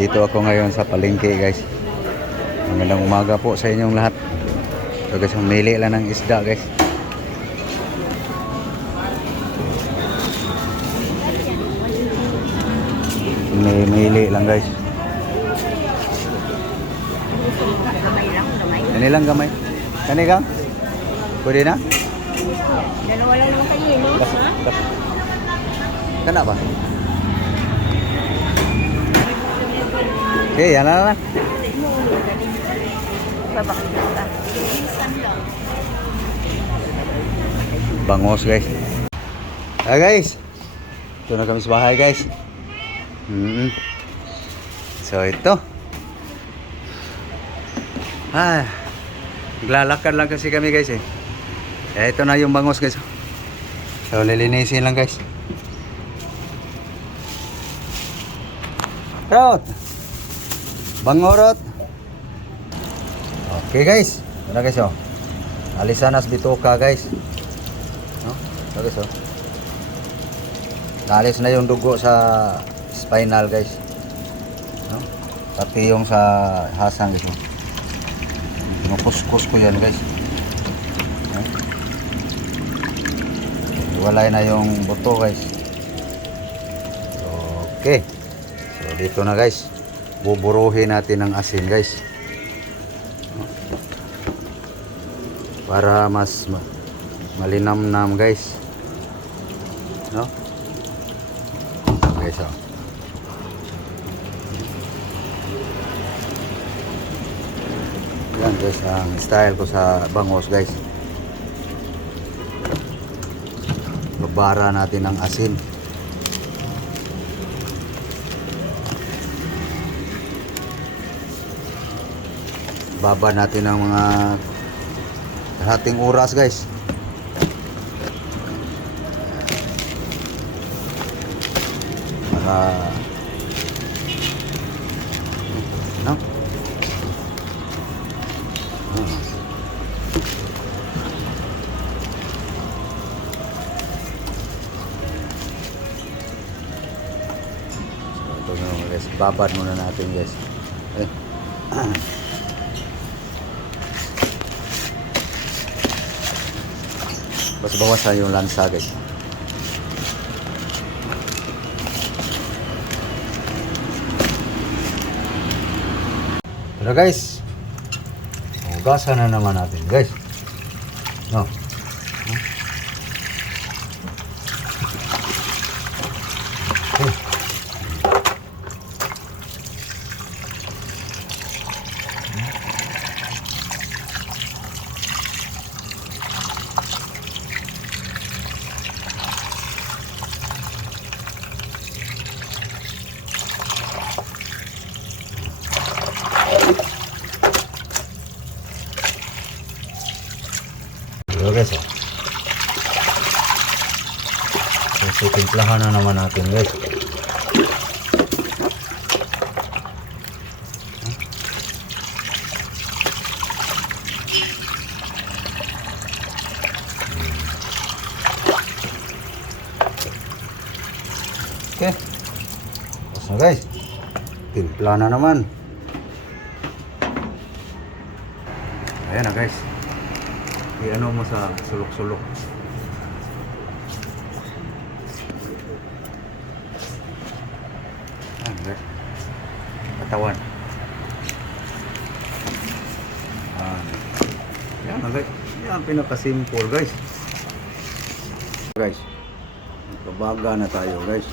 Dito ako ngayon sa palengke guys. Magandang umaga po sa inyong lahat. So guys, mamili lang ng isda guys. Mili lang guys. Kani lang gamay. Kani kang? Pwede na? Dalawa lang naman kayo, no? Kana ba? Okay, yan na. Bangos guys. Guys. Ito na kami sa bahay guys. So ito. Naglalakad lang kasi kami guys eh. Ito na yung bangos guys. So lilinisin lang guys. Rot. Bangorot. Okay guys. Ito na guys oh. Alisanas bituka guys. No? Ito guys oh. Naalis na yung dugo sa spinal guys. No? Pati yung sa hasang guys oh. Kinukuskus ko yan guys. No? Walay na yung buto guys. Okay. So dito na guys. Buburuhin natin ng asin guys. Para mas malinamnam guys. No? Okay, so. Yan guys, ang style ko sa bangos guys. Babara natin ng asin. Baba natin ng mga kalahating oras guys. Para no? So, ito na guys. Babad muna natin guys. Bas bawasan yung lansa guys. Pero guys, hugasan na naman natin guys. No. Ito guys oh. So timplahan na naman natin guys. Okay. Tapos na guys. Timpla na naman. Ayan na guys. I-ano mo sa sulok-sulok. Ayan guys. Katawan. Ayan na guys. Yan pinaka-simple guys. Guys. Magbabaga na tayo guys.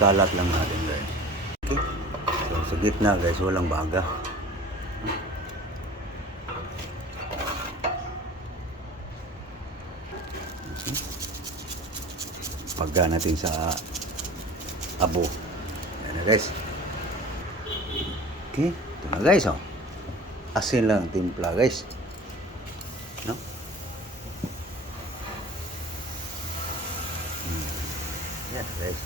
Kalat lang natin guys. Okay. So sa gitna guys, walang baga. Pagga natin sa abo. Ayan na guys. Okay. Ito na guys oh. Asin lang timpla guys. No? Yan guys.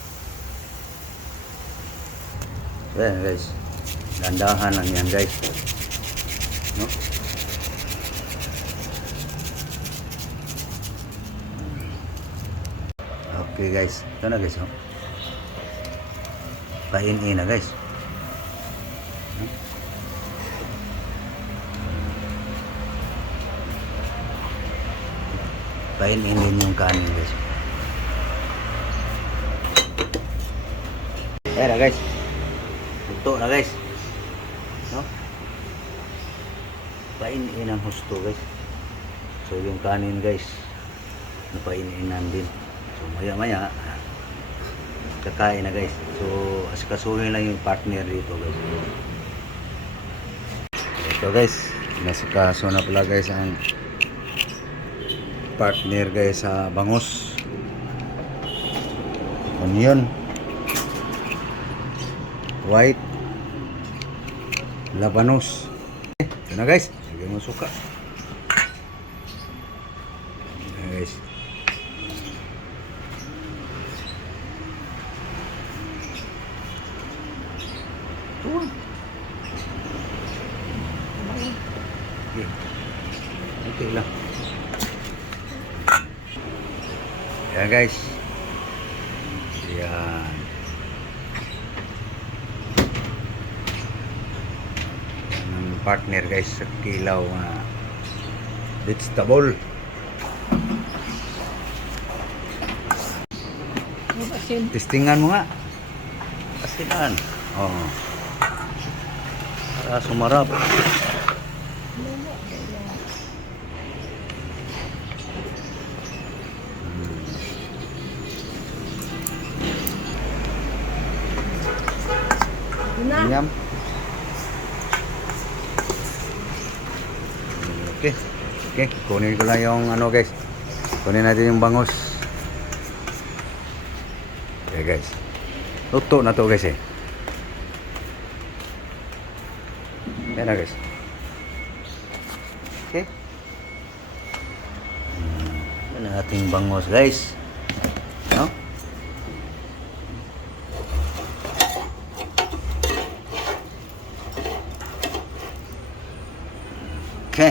Yan guys. Dandahan lang yan guys. No? Okay guys, ito na guys. Oh. Pain-in na guys. Pain-in din yung kanin guys. Ayan na guys. Luto na guys. No? Pain-in ang husto guys. So yung kanin guys, napain-inan din. So maya-maya, kakain na guys. So asikasuhin lang yung partner dito guys. Ito guys, nasikaso na pala guys ang partner guys sa bangus, onion, white, labanos. Ito na guys, lagyan mo suka. Ayan guys. Okay. Okay lang. Ayan guys. Ayan. Ayan ang partner guys sa kilaw na vegetable. Testingan mo nga. Testingan. Oo. Para sumarap. Yum. Okay. Okay, kunin ko lang yung ano guys. Kunin natin yung bangus. Okay guys. Luto na to guys eh. Yan na guys. Okay. Yan ang ating bangus guys. No? Okay.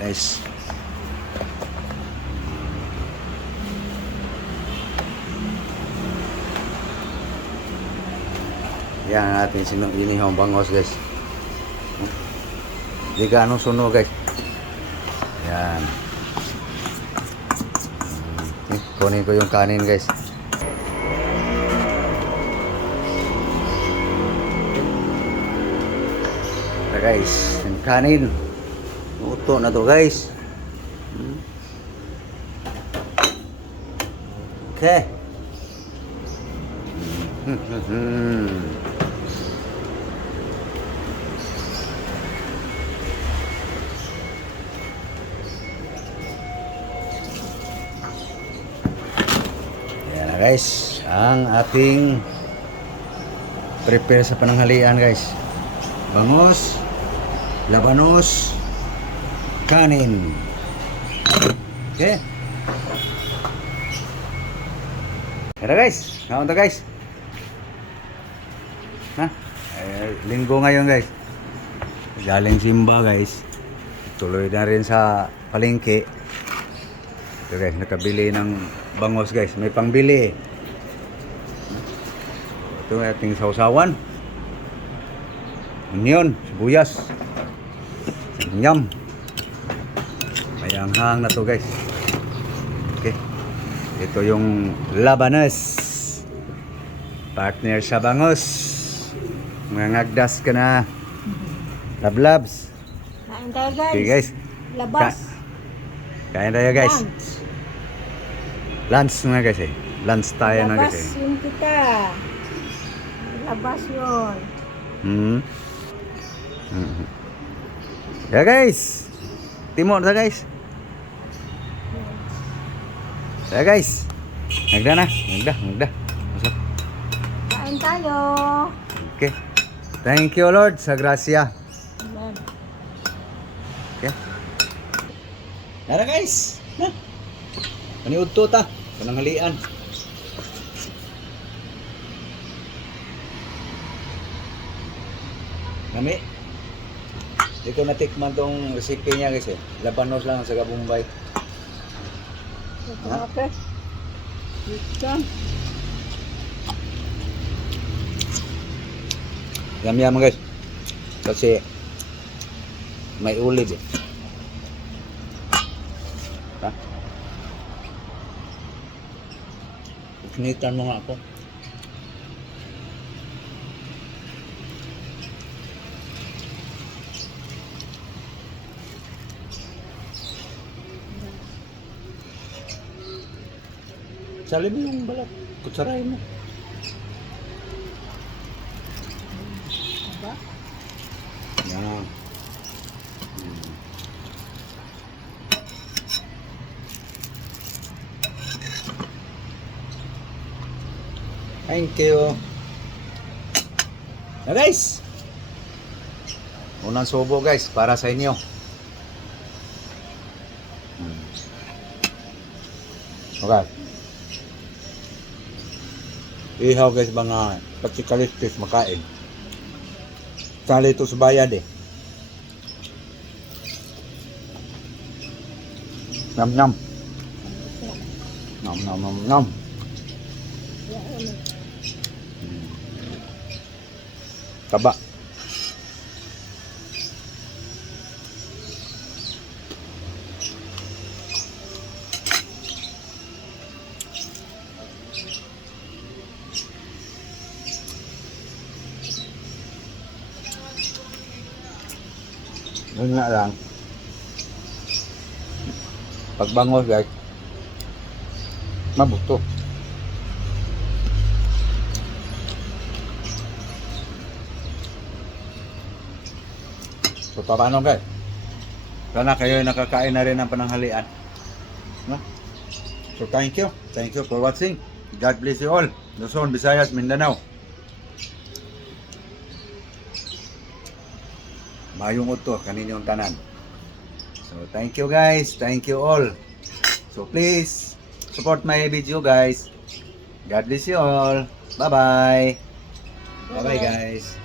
Guys. Yan ang ating inihang bangos guys. Di gaano suno guys. Yan. Okay. Kunin ko yung kanin guys. Guys, yung kanin luto na to guys. Okay. Yan na guys, ang ating prepare sa pananghalian guys. Bangus, labanos, kanin. Okay. Tara guys, kaunta guys. Ha? Linggo ngayon guys. Galing simba guys. Tuloy na rin sa palengke. Ito guys, nakabili ng bangus guys. May pangbili. Ito ating sausawan. Onion, sibuyas, yam. May anghang na to guys. Okay. Ito yung labanos. Partner sa bangus. Ngagdas ka na. Lablabs. Kain tayo guys. Okay guys. Labas. Kain tayo guys. Lunch na guys eh. Lunch tayo na guys Labas eh. yun kita. Labas yun. Ya guys. Timur na guys. Ya guys. Nagda na. Nagda. Masap. Kain tayo. Okay. Thank you Lord sa grasya. Amen. Okay. Tara guys. Na. Paniud to ta. Pananghalian. Nami. Di ko natikman tong recipe niya guys eh. Labanos lang sa Gabumbay. Okay. Yan. Yum guys. Kasi may ulit eh. Ha? Ikinitan mo nga ako. Sali mo yung balat. Kutsarahin mo. Aba. Yan. Thank you. Na guys. Unang subo guys para sa inyo. Okay. Ihaw guys mga patikalistis makain. Sali ito sa bayad eh. Nam nam. Nam nam nam nam. Taba. Yun nga lang. Pagbangos guys, mabuto. So paano guys? Sana kayo ay nakakain na rin ng pananghalian. No? So thank you. Thank you for watching. God bless you all. Luzon, Visayas, Mindanao. Mayong udto kaninyong tanan. So thank you guys. Thank you all. So please support my video guys. God bless you all. Bye bye. Bye bye guys.